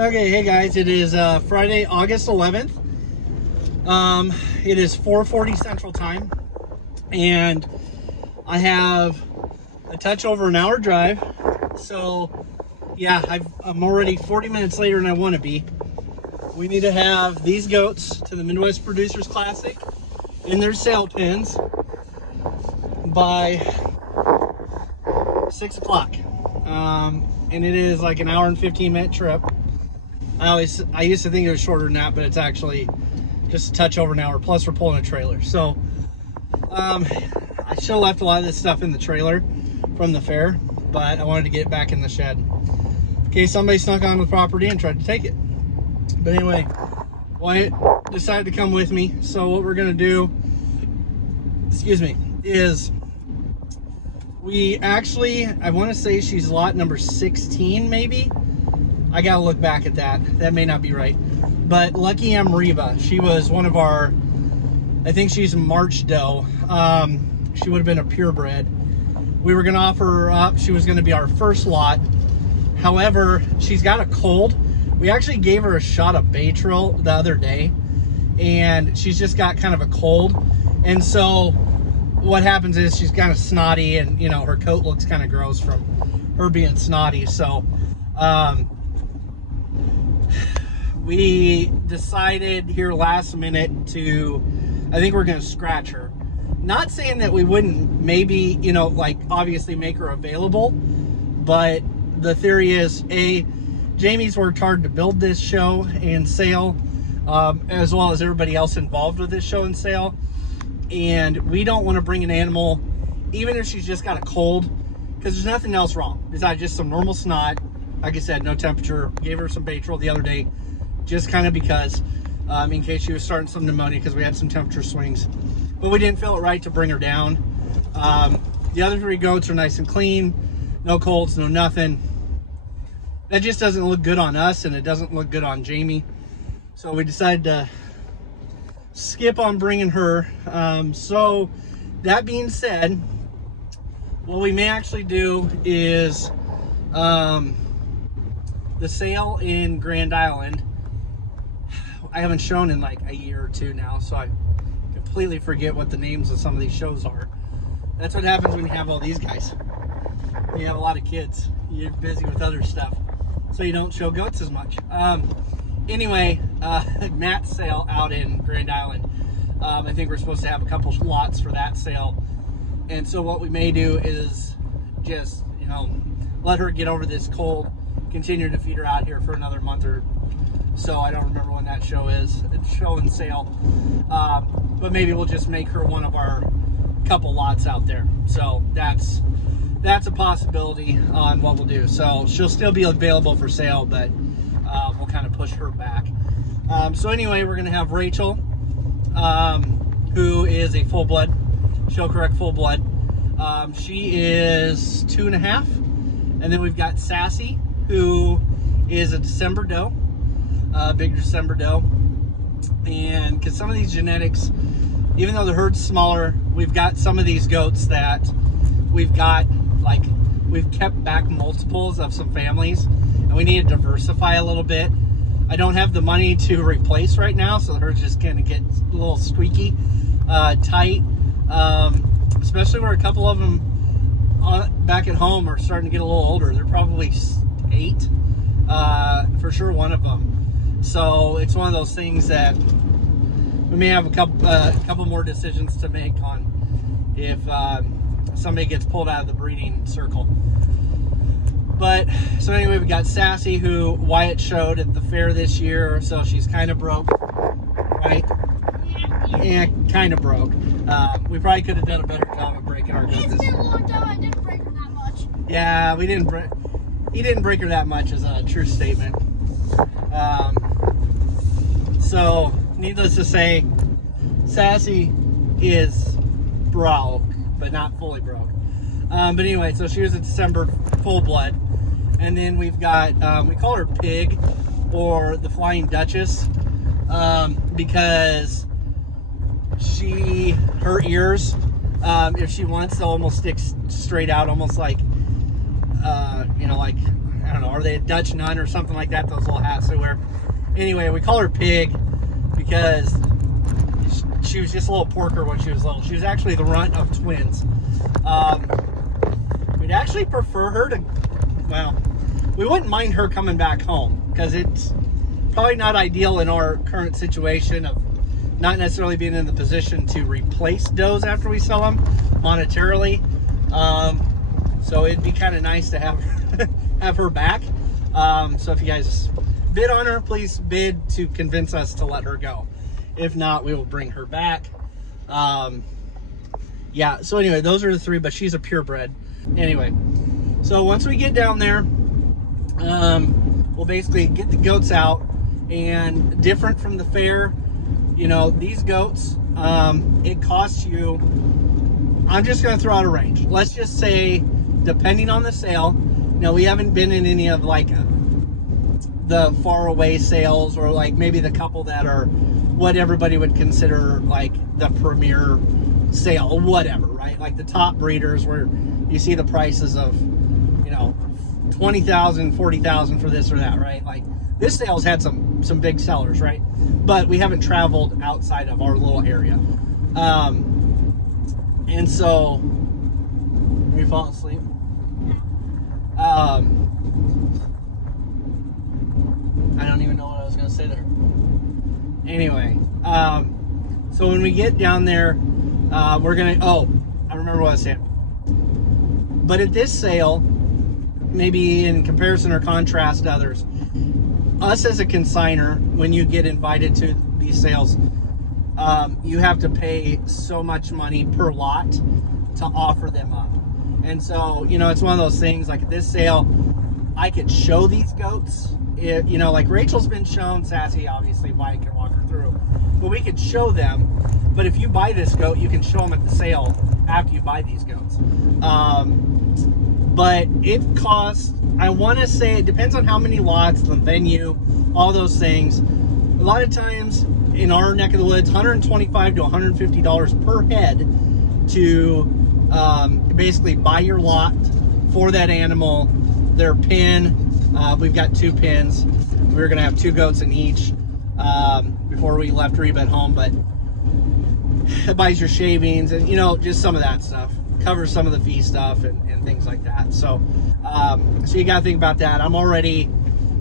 Okay, hey guys, it is Friday, August 11th. It is 4:40 Central Time, and I have a touch over an hour drive. So, yeah, I'm already 40 minutes later than I want to be. We need to have these goats to the Midwest Producers Classic in their sale pens by 6 o'clock. And it is like an hour and 15-minute trip. I used to think it was shorter than that, but it's actually just a touch over an hour. Plus, we're pulling a trailer. So, I should have left a lot of this stuff in the trailer from the fair, but I wanted to get it back in the shed in case somebody snuck onto the property and tried to take it. But anyway, Wyatt decided to come with me. So what we're gonna do, is we actually, I want to say she's lot number 16, maybe. I gotta look back at that. That may not be right. But Lucky M. Reba, she was one of our, I think she's a March doe. She would have been a purebred. We were gonna offer her up. She was gonna be our first lot. However, she's got a cold. We actually gave her a shot of Baytril the other day, and she's just got kind of a cold. And so what happens is she's kind of snotty, and you know, her coat looks kind of gross from her being snotty. So we decided here last minute to, I think we're gonna scratch her. Not saying that we wouldn't maybe, you know, like obviously make her available, but the theory is, Jamie's worked hard to build this show and sale, as well as everybody else involved with this show and sale. And we don't want to bring an animal, even if she's just got a cold, because there's nothing else wrong besides just some normal snot. Like I said, no temperature. Gave her some Baytril the other day, just kind of because, in case she was starting some pneumonia, because we had some temperature swings. But we didn't feel it right to bring her down. The other three goats are nice and clean, no colds, no nothing. That just doesn't look good on us, and it doesn't look good on Jamie. So we decided to skip on bringing her. So that being said, what we may actually do is the sale in Grand Island. I haven't shown in like a year or two now, so I completely forget what the names of some of these shows are. That's what happens when you have all these guys. You have a lot of kids. You're busy with other stuff, so you don't show goats as much. Anyway, Matt's sale out in Grand Island. I think we're supposed to have a couple lots for that sale. And so what we may do is just, you know, let her get over this cold, continue to feed her out here for another month or so. I don't remember when that show is. It's show and sale. But maybe we'll just make her one of our couple lots out there. So that's a possibility on what we'll do. So she'll still be available for sale, but we'll kind of push her back. So anyway, we're gonna have Rachel, who is a full-blood, show correct full-blood. She is 2.5, and then we've got Sassy, who is a December doe, big December doe. And because some of these genetics, even though the herd's smaller, we've got some of these goats that we've got, like, we've kept back multiples of some families, and we need to diversify a little bit. I don't have the money to replace right now, so the herd's just gonna get a little squeaky, tight, especially where a couple of them back at home are starting to get a little older. They're probably 8, for sure one of them. So it's one of those things that we may have a couple more decisions to make on if somebody gets pulled out of the breeding circle. But so anyway, we got Sassy, who Wyatt showed at the fair this year, so she's kind of broke, right? Yeah, kind of broke. We probably could have done a better job of breaking our goats. It's been a long time. I didn't break her that much. Yeah, we didn't break. He didn't break her that much, is a true statement. So needless to say, Sassy is broke, but not fully broke. But anyway, so she was a December full-blood. And then we've got, we call her Pig, or the Flying Duchess, because her ears, if she wants, they'll almost stick straight out, almost like, you know, like I don't know, are they a Dutch nun or something like that, those little hats they wear. Anyway, we call her Pig because she was just a little porker when she was little. She was actually the runt of twins. We'd actually prefer her to, well, we wouldn't mind her coming back home because it's probably not ideal in our current situation of not necessarily being in the position to replace does after we sell them monetarily. So it'd be kind of nice to have her back. So if you guys bid on her, please bid to convince us to let her go. If not, we will bring her back. Yeah, so anyway, those are the three, but she's a purebred. Anyway, so once we get down there, we'll basically get the goats out, and different from the fair, you know, these goats, it costs you, I'm just going to throw out a range. Let's just say, depending on the sale, now we haven't been in any of like the far away sales, or like maybe the couple that are what everybody would consider like the premier sale or whatever, right? Like the top breeders where you see the prices of, you know, 20,000, 40,000 for this or that, right? Like this sale's had some big sellers, right? But we haven't traveled outside of our little area. And so, are you falling asleep? I don't even know what I was gonna say there. Anyway, so when we get down there, we're gonna, oh, I remember what I was saying. But at this sale, maybe in comparison or contrast to others, us as a consignor, when you get invited to these sales, you have to pay so much money per lot to offer them up. And so, you know, it's one of those things, like at this sale, I could show these goats. You know, like Rachel's been shown, Sassy, obviously, Wyatt can walk her through. But we could show them. But if you buy this goat, you can show them at the sale after you buy these goats. But it costs, I want to say, it depends on how many lots, the venue, all those things. A lot of times in our neck of the woods, $125 to $150 per head to basically buy your lot for that animal, their pin. We've got 2 pins. We were going to have 2 goats in each before we left Reba at home, but it buys your shavings and, you know, just some of that stuff. Covers some of the fee stuff and things like that. So, so you got to think about that. I'm already,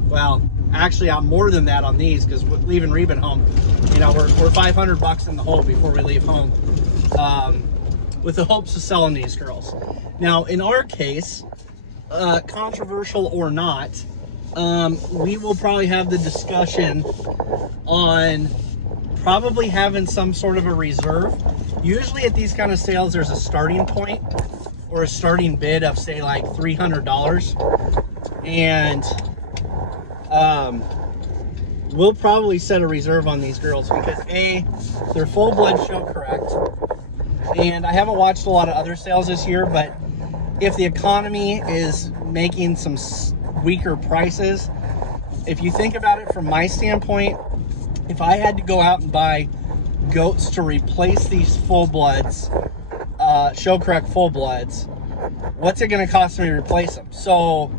well, actually I'm more than that on these because with leaving Reba at home, you know, we're $500 in the hole before we leave home, with the hopes of selling these girls. Now, in our case, controversial or not, we will probably have the discussion on probably having some sort of a reserve. Usually at these kind of sales, there's a starting point or a starting bid of, say, like $300. And we'll probably set a reserve on these girls because A, they're full-blood show correct. And I haven't watched a lot of other sales this year, but if the economy is making some weaker prices, if you think about it from my standpoint, if I had to go out and buy goats to replace these full-bloods, show correct full-bloods, what's it going to cost me to replace them? So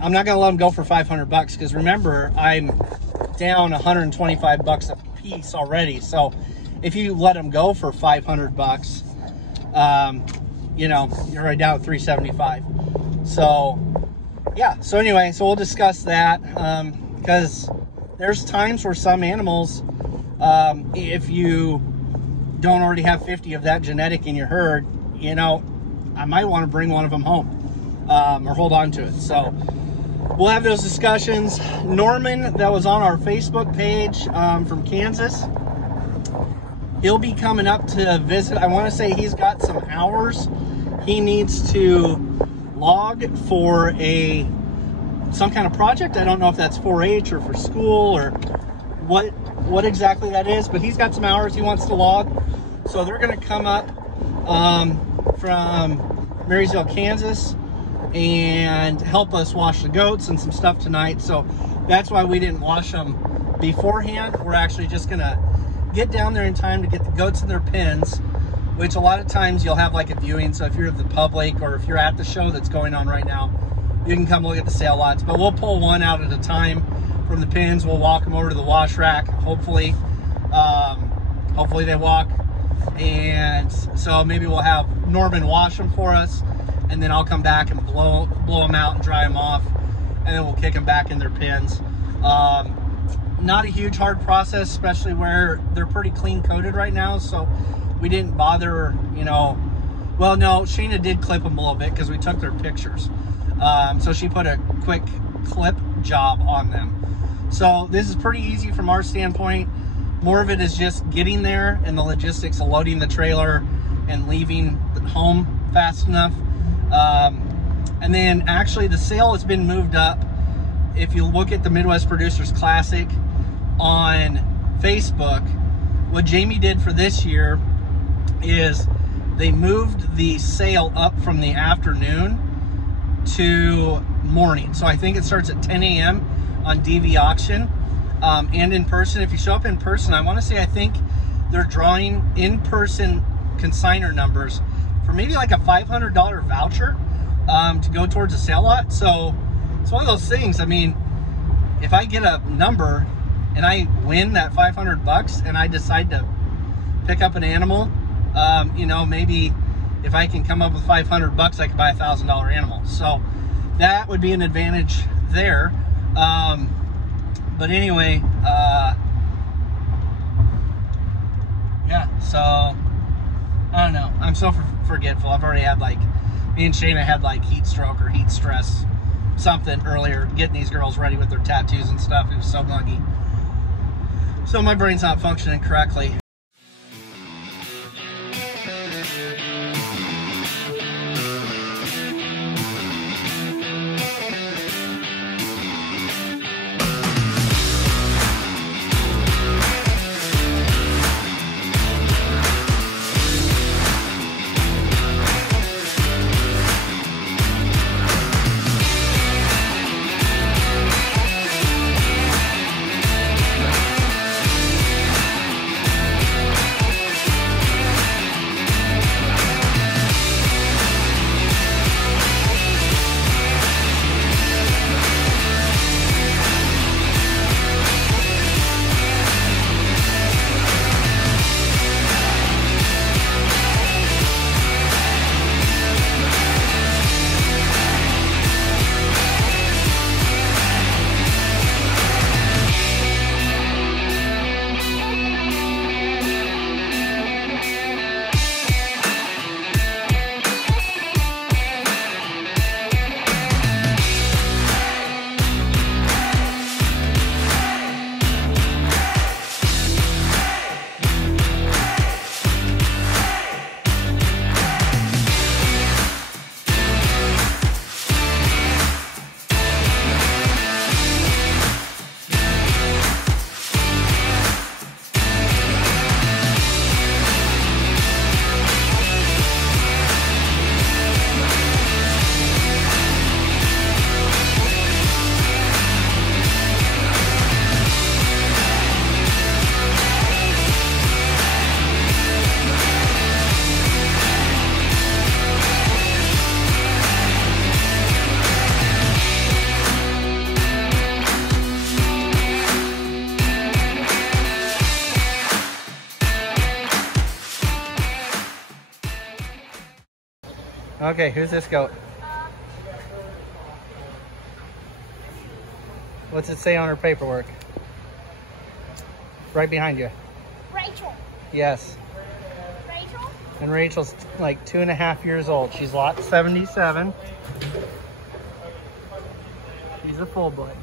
I'm not going to let them go for $500 because remember, I'm down $125 a piece already. So if you let them go for $500, you know, you're right down at $375. So yeah, so anyway, so we'll discuss that because there's times where some animals, if you don't already have 50 of that genetic in your herd, you know, I might want to bring one of them home or hold on to it. So we'll have those discussions. Norman, that was on our Facebook page from Kansas, he'll be coming up to visit. I want to say he's got some hours he needs to log for some kind of project. I don't know if that's 4-H or for school or what exactly that is, but he's got some hours he wants to log. So they're going to come up from Marysville, Kansas, and help us wash the goats and some stuff tonight. So that's why we didn't wash them beforehand. We're actually just going to get down there in time to get the goats in their pens, which a lot of times you'll have like a viewing. So if you're the public or if you're at the show that's going on right now, you can come look at the sale lots. But we'll pull one out at a time from the pens. We'll walk them over to the wash rack, hopefully. Hopefully they walk. And so maybe we'll have Norman wash them for us, and then I'll come back and blow them out and dry them off, and then we'll kick them back in their pens. Not a huge hard process, especially where they're pretty clean coated right now, so we didn't bother, you know. Well, no, Shayna did clip them a little bit because we took their pictures. So she put a quick clip job on them. So this is pretty easy from our standpoint. More of it is just getting there and the logistics of loading the trailer and leaving home fast enough. And then actually the sale has been moved up. If you look at the Midwest Producers Classic on Facebook, what Jamie did for this year is they moved the sale up from the afternoon to morning. So I think it starts at 10 a.m. on DV Auction. And in person. If you show up in person, I want to say I think they're drawing in-person consignor numbers for maybe like a $500 voucher to go towards a sale lot. So it's one of those things. I mean, if I get a number and I win that 500 bucks and I decide to pick up an animal, you know, maybe if I can come up with 500 bucks, I could buy a $1,000 animal. So that would be an advantage there. But anyway, yeah, so, I don't know. I'm so forgetful. I've already had, like, me and Shayna had, like, heat stroke or heat stress, something earlier, getting these girls ready with their tattoos and stuff. It was so buggy. So my brain's not functioning correctly. Okay, who's this goat? What's it say on her paperwork? Right behind you. Rachel. Yes. Rachel? And Rachel's like 2.5 years old. She's lot 77. She's a full-blood.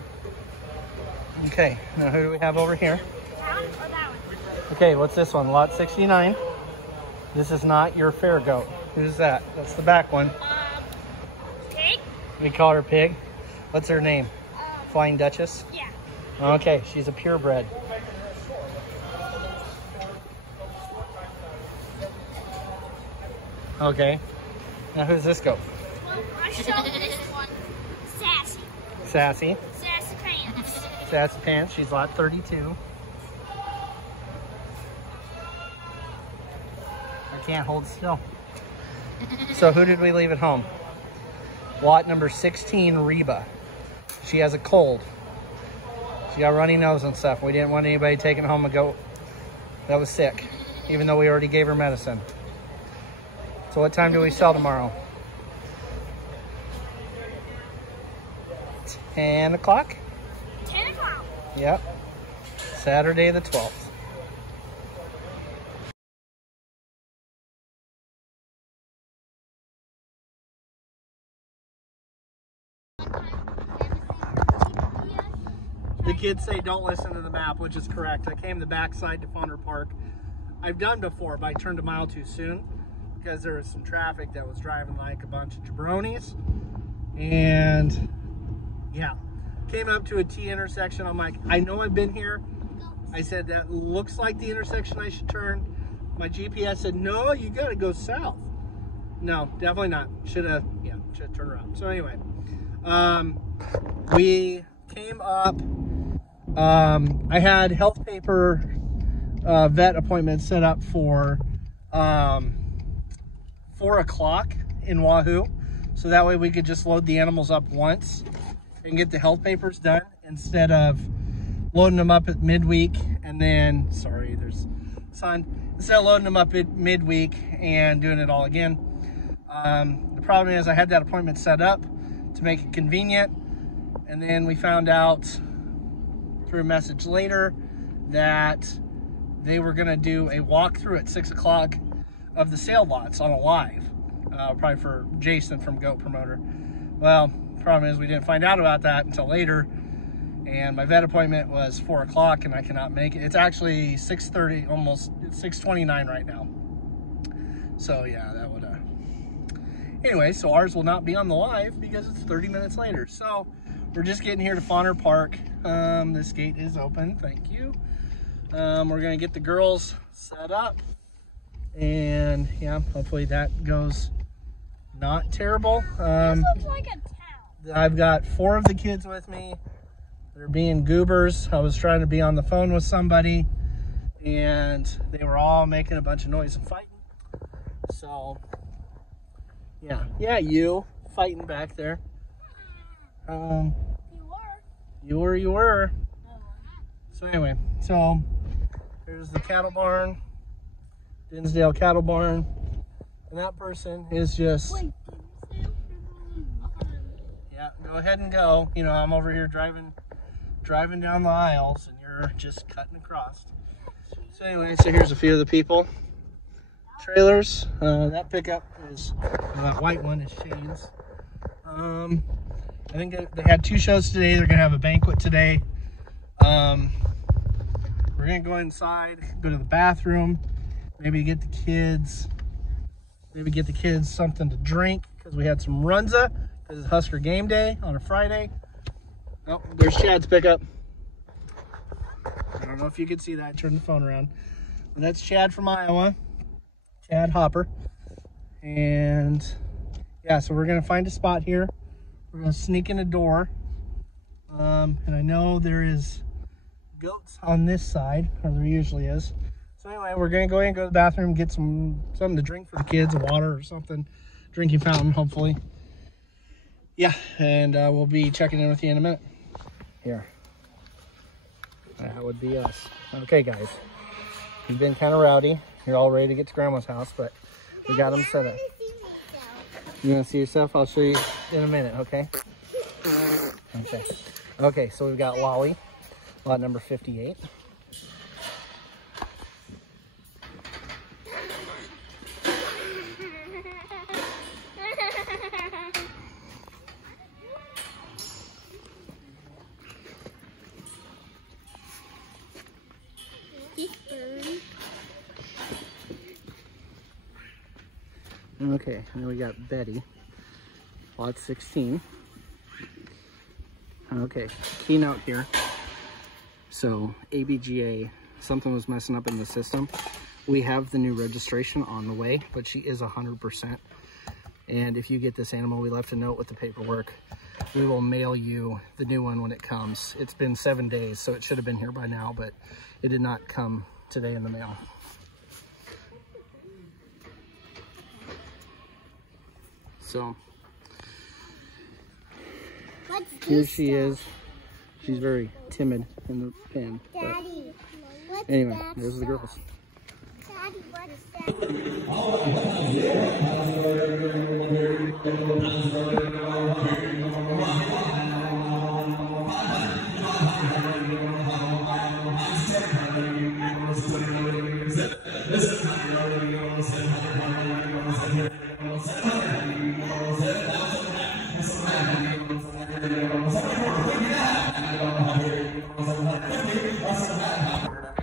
Okay, now who do we have over here? That one or that one? Okay, what's this one? Lot 69. This is not your fair goat. Who's that? That's the back one. Pig? We call her Pig. What's her name? Flying Duchess? Yeah. Okay, she's a purebred. Okay. Now who's this goat? Well, I showed this one. Sassy. Sassy. Sassy Pants. Sassy Pants. She's lot 32. I can't hold still. So who did we leave at home? Lot number 16, Reba. She has a cold. She got a runny nose and stuff. We didn't want anybody taking home a goat that was sick, even though we already gave her medicine. So what time do we sell tomorrow? 10 o'clock? 10 o'clock. Yep. Saturday the 12th. The kids say don't listen to the map, which is correct. I came the backside to Fonder Park. I've done before, but I turned a mile too soon because there was some traffic that was driving like a bunch of jabronis. And yeah, came up to a T intersection. I'm like, I know I've been here. I said, that looks like the intersection I should turn. My GPS said, no, you gotta go south. No, definitely not. Should have turned around. So anyway, we came up. I had health paper vet appointment set up for 4 o'clock in Wahoo. So that way we could just load the animals up once and get the health papers done instead of loading them up at midweek and then, sorry, there's sun. Instead of loading them up at midweek and doing it all again. The problem is I had that appointment set up to make it convenient. And then we found out through a message later that they were gonna do a walkthrough at 6 o'clock of the sale lots on a live, probably for Jason from Goat Promoter. Well, the problem is we didn't find out about that until later, and my vet appointment was 4 o'clock and I cannot make it. It's actually 6:30, almost, it's 6:29 right now. So yeah, that would, anyway, so ours will not be on the live because it's 30 minutes later. So we're just getting here to Fonder Park. This gate is open, thank you. We're gonna get the girls set up and yeah, hopefully that goes not terrible. This looks like a town. I've got 4 of the kids with me. They're being goobers. I was trying to be on the phone with somebody and they were all making a bunch of noise and fighting. So yeah, you fighting back there. You were. So anyway, so here's the cattle barn, Dinsdale cattle barn, and that person is just, yeah, go ahead and go. You know, I'm over here driving down the aisles and you're just cutting across. So anyway, so here's a few of the people. Trailers, that pickup is, that white one is Shane's. I think they had 2 shows today. They're gonna have a banquet today. We're gonna go inside, go to the bathroom, maybe get the kids something to drink because we had some runza because it's Husker game day on a Friday. Oh, there's Chad's pickup. I don't know if you can see that. Turn the phone around. And that's Chad from Iowa, Chad Hopper. And yeah, so we're gonna find a spot here. We're gonna sneak in a door. And I know there is goats on this side, or there usually is. So anyway, we're gonna go in and go to the bathroom, get something to drink for the kids, water or something, drinking fountain, hopefully. Yeah, and we'll be checking in with you in a minute. Here, that would be us. Okay, guys, you've been kind of rowdy. You're all ready to get to Grandma's house, but we got them set up. You want to see yourself? I'll show you in a minute, okay? Okay, so we've got Lolly, lot number 58. Okay, and we got Betty, lot 16. Okay, key note here. So ABGA, something was messing up in the system. We have the new registration on the way, but she is 100%. And if you get this animal, we left a note with the paperwork. We will mail you the new one when it comes. It's been 7 days, so it should have been here by now, but it did not come today in the mail. So Here she is. She's very timid in the pen. Daddy, what's Anyway, that there's the girls. Daddy, what is that?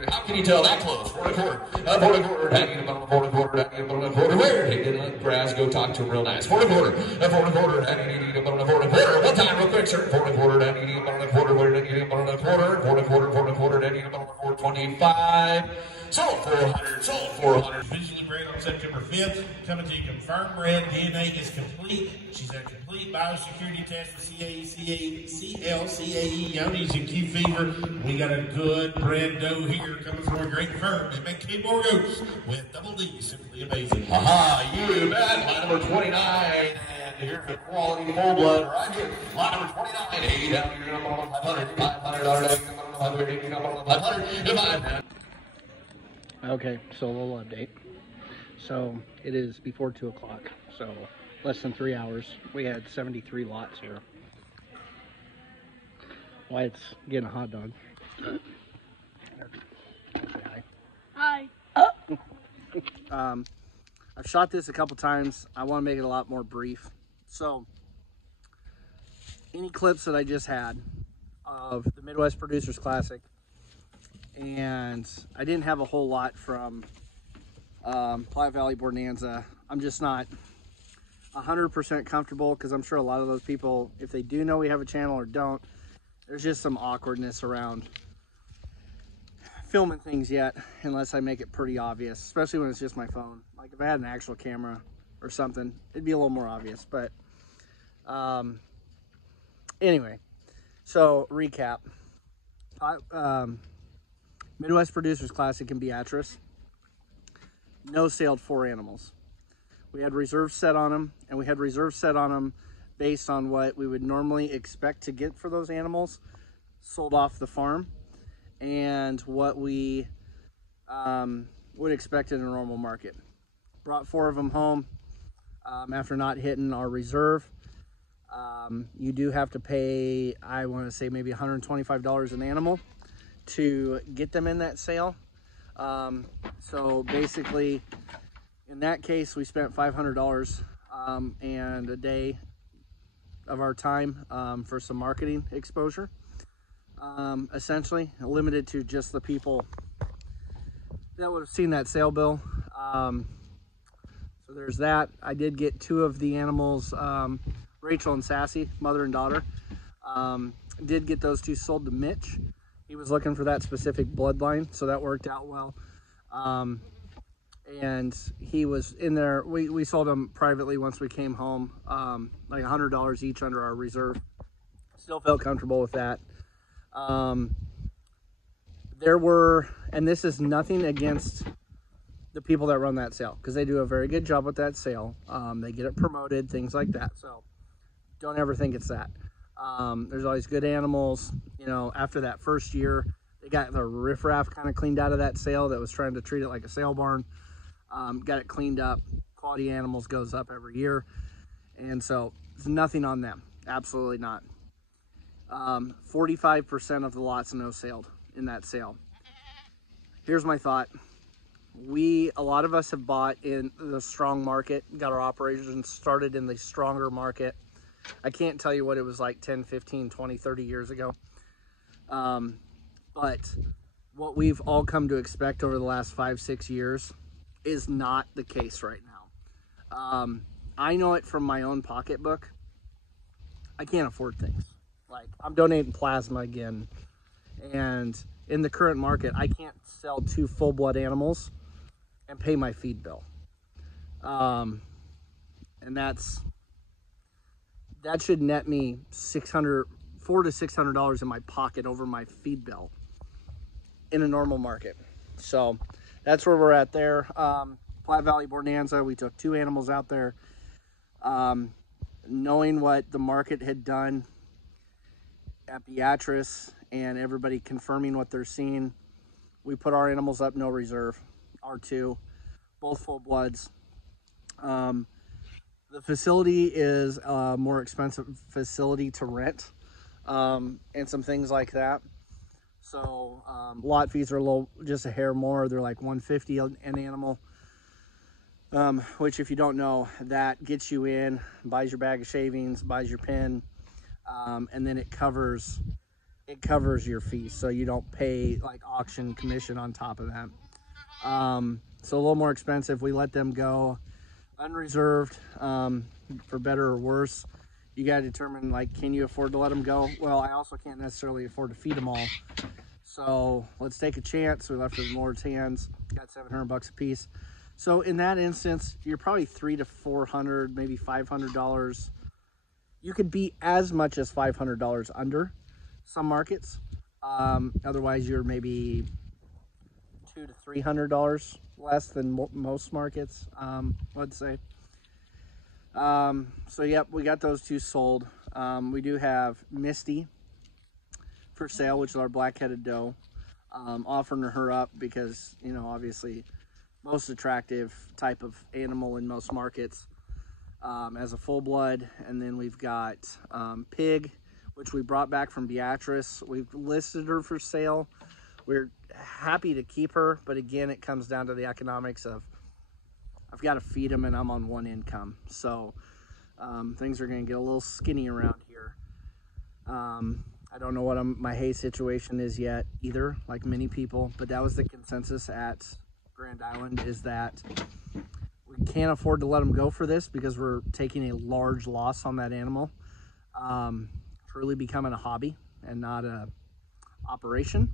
How can you tell that close? 40 quarter, 40 quarter, hanging about 40 quarter, hanging about 40 quarter. Hey, get in the grass, go talk to him real nice. 40 quarter, 40 quarter, hanging about 40 quarter. One time, real quick, sir. 40 quarter, hanging about a quarter, where hanging about a quarter, 40 quarter, 40 quarter, hanging about 425. Sold 400, sold 400. Visually bred on September 5th. Coming to you confirmed bred. DNA is complete. She's a complete biosecurity test with CLCAE, Yonis, and Q fever. We got a good bred doe here coming from a great firm. They make Boer Goats with double D. Simply amazing. Aha, you bet. Line number 29. And here's the quality full blood right here. Line number 29. Hey, down here, $500, $500. Okay, so a little update. So it is before 2 o'clock, so less than 3 hours. We had 73 lots here. Wyatt's getting a hot dog. Hi. I've shot this a couple times. I want to make it a lot more brief. So any clips that I just had of the Midwest Producers Classic, and I didn't have a whole lot from Platte Valley Bonanza. I'm just not 100% comfortable, because I'm sure a lot of those people, if they do know we have a channel or don't, there's just some awkwardness around filming things yet, unless I make it pretty obvious, especially when it's just my phone. Like if I had an actual camera or something, it'd be a little more obvious. But anyway, so recap. Midwest Producers Classic in Beatrice, no sailed 4 animals. We had reserves set on them, and we had reserves set on them based on what we would normally expect to get for those animals sold off the farm, and what we would expect in a normal market. Brought 4 of them home after not hitting our reserve. You do have to pay, I want to say maybe $125 an animal to get them in that sale. So basically, in that case, we spent $500 and a day of our time for some marketing exposure. Essentially limited to just the people that would have seen that sale bill. So there's that. I did get 2 of the animals, Rachel and Sassy, mother and daughter. Did get those 2 sold to Mitch. He was looking for that specific bloodline, so that worked out well. And he was in there. We sold them privately once we came home, like $100 each under our reserve. Still felt comfortable with that. There were, and this is nothing against the people that run that sale, because they do a very good job with that sale. They get it promoted, things like that. So don't ever think it's that. There's always good animals. You know, after that first year, they got the riffraff kind of cleaned out of that sale that was trying to treat it like a sale barn. Got it cleaned up. Quality animals goes up every year. And so it's nothing on them. Absolutely not. 45% of the lots no sailed in that sale. Here's my thought. A lot of us have bought in the strong market, got our operations started in the stronger market. I can't tell you what it was like 10, 15, 20, 30 years ago. But what we've all come to expect over the last 5-6 years is not the case right now. I know it from my own pocketbook. I can't afford things. Like, I'm donating plasma again, and in the current market, I can't sell 2 full-blood animals and pay my feed bill. And that should net me $400 to $600 in my pocket over my feed bill in a normal market. So that's where we're at there. Platte Valley Bonanza, we took 2 animals out there, knowing what the market had done at Beatrice and everybody confirming what they're seeing, we put our animals up no reserve, R2, both full bloods. The facility is a more expensive facility to rent, and some things like that. So lot fees are a little, just a hair more. They're like $150 an animal, which if you don't know, that gets you in, buys your bag of shavings, buys your pen, and then it covers your fees, so you don't pay like auction commission on top of that. So a little more expensive. We let them go unreserved, for better or worse. You got to determine, like, can you afford to let them go? Well, I also can't necessarily afford to feed them all. So let's take a chance. We left it in the Lord's hands. Got $700 a piece. So in that instance, you're probably $300 to $400, maybe $500. You could be as much as $500 under some markets. Otherwise, you're maybe $200 to $300 less than most markets, let's say. So yep, we got those two sold. We do have Misty for sale, which is our black-headed doe. Offering her up because, you know, obviously most attractive type of animal in most markets, as a full blood. And then we've got Pig, which we brought back from Beatrice. We've listed her for sale. We're happy to keep her, but again, it comes down to the economics of, I've got to feed them and I'm on one income. So things are going to get a little skinny around here. I don't know what my hay situation is yet either, like many people, but that was the consensus at Grand Island, is that we can't afford to let them go for this because we're taking a large loss on that animal. Truly becoming a hobby and not a operation.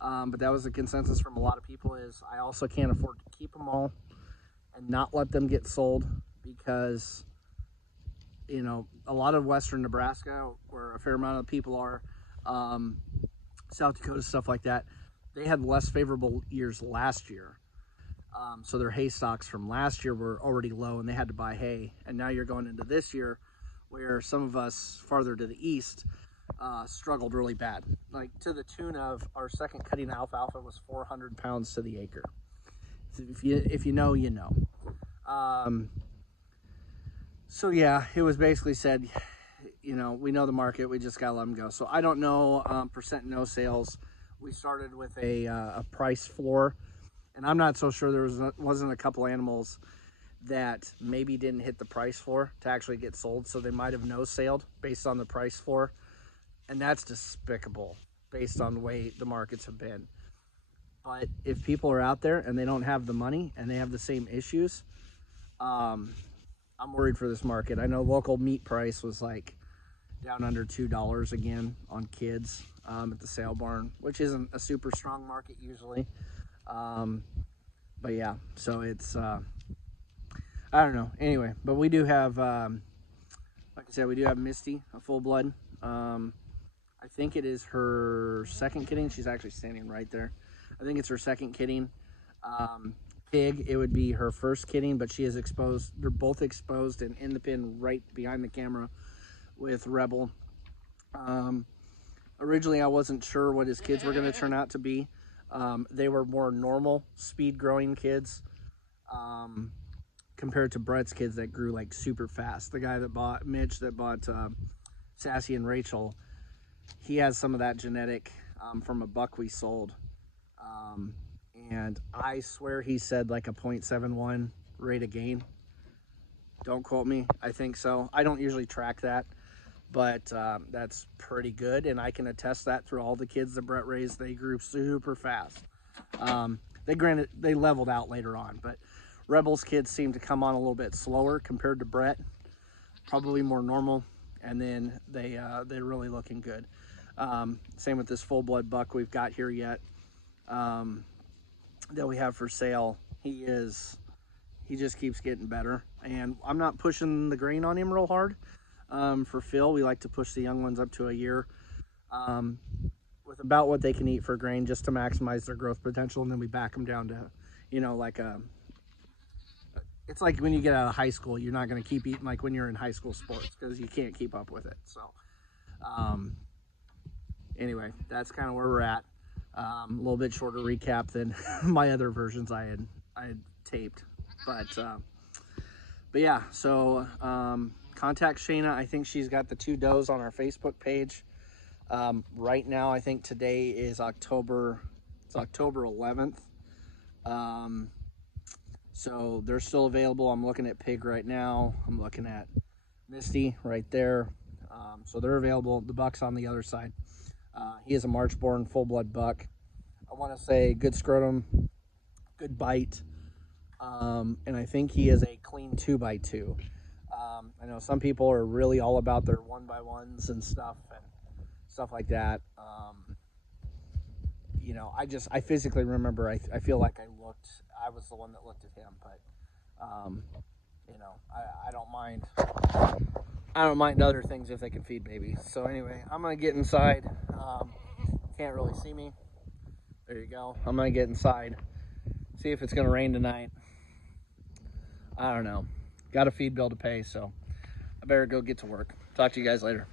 But that was the consensus from a lot of people, is I also can't afford to keep them all and not let them get sold, because, you know, a lot of western Nebraska, where a fair amount of people are, South Dakota, stuff like that, they had less favorable years last year. So their hay stocks from last year were already low and they had to buy hay. And now you're going into this year where some of us farther to the east struggled really bad, like to the tune of our second cutting alfalfa was 400 pounds to the acre. If you know, you know. So yeah, it was basically said, you know, we know the market, we just gotta let them go. So I don't know, percent no sales. We started with a price floor, and I'm not so sure there wasn't a couple animals that maybe didn't hit the price floor to actually get sold, so they might have no saled based on the price floor. And that's despicable based on the way the markets have been. But if people are out there and they don't have the money and they have the same issues, I'm worried for this market. I know local meat price was like down under $2 again on kids at the sale barn, which isn't a super strong market usually. But yeah, so it's, I don't know. Anyway, but we do have, like I said, we do have Misty, a full blood. I think it is her second kidding. She's actually standing right there. I think it's her second kidding. Pig, it would be her first kidding, but she is exposed. They're both exposed and in the pen right behind the camera with Rebel. Originally, I wasn't sure what his kids were going to turn out to be. They were more normal speed growing kids compared to Brett's kids that grew like super fast. The guy that bought Mitch, that bought Sassy and Rachel, he has some of that genetic from a buck we sold. And I swear he said like a 0.71 rate of gain. Don't quote me, I think so. I don't usually track that, but that's pretty good. And I can attest that through all the kids that Brett raised, they grew super fast. They leveled out later on, but Rebel's kids seem to come on a little bit slower compared to Brett, probably more normal. And then they're really looking good. Same with this full blood buck we've got here yet, that we have for sale. He just keeps getting better, and I'm not pushing the grain on him real hard. For Phil, we like to push the young ones up to a year with about what they can eat for grain, just to maximize their growth potential, and then we back them down to, you know, like it's like when you get out of high school, you're not going to keep eating like when you're in high school sports, because you can't keep up with it. So anyway, that's kind of where we're at. A little bit shorter recap than my other versions I had taped, but yeah. So contact Shayna. I think she's got the 2 does on our Facebook page. Right now, I think today is October 11th. So they're still available. I'm looking at Pig right now. I'm looking at Misty right there. So they're available. The buck's on the other side. He is a March-born full-blood buck. I want to say good scrotum, good bite, and I think he is a clean 2x2. I know some people are really all about their 1x1s and stuff like that. You know, I physically remember, I feel like I was the one that looked at him, but, you know, I don't mind. I don't mind other things if they can feed babies. So anyway, I'm going to get inside. Can't really see me. There you go. I'm going to get inside. See if it's going to rain tonight. I don't know. Got a feed bill to pay, so I better go get to work. Talk to you guys later.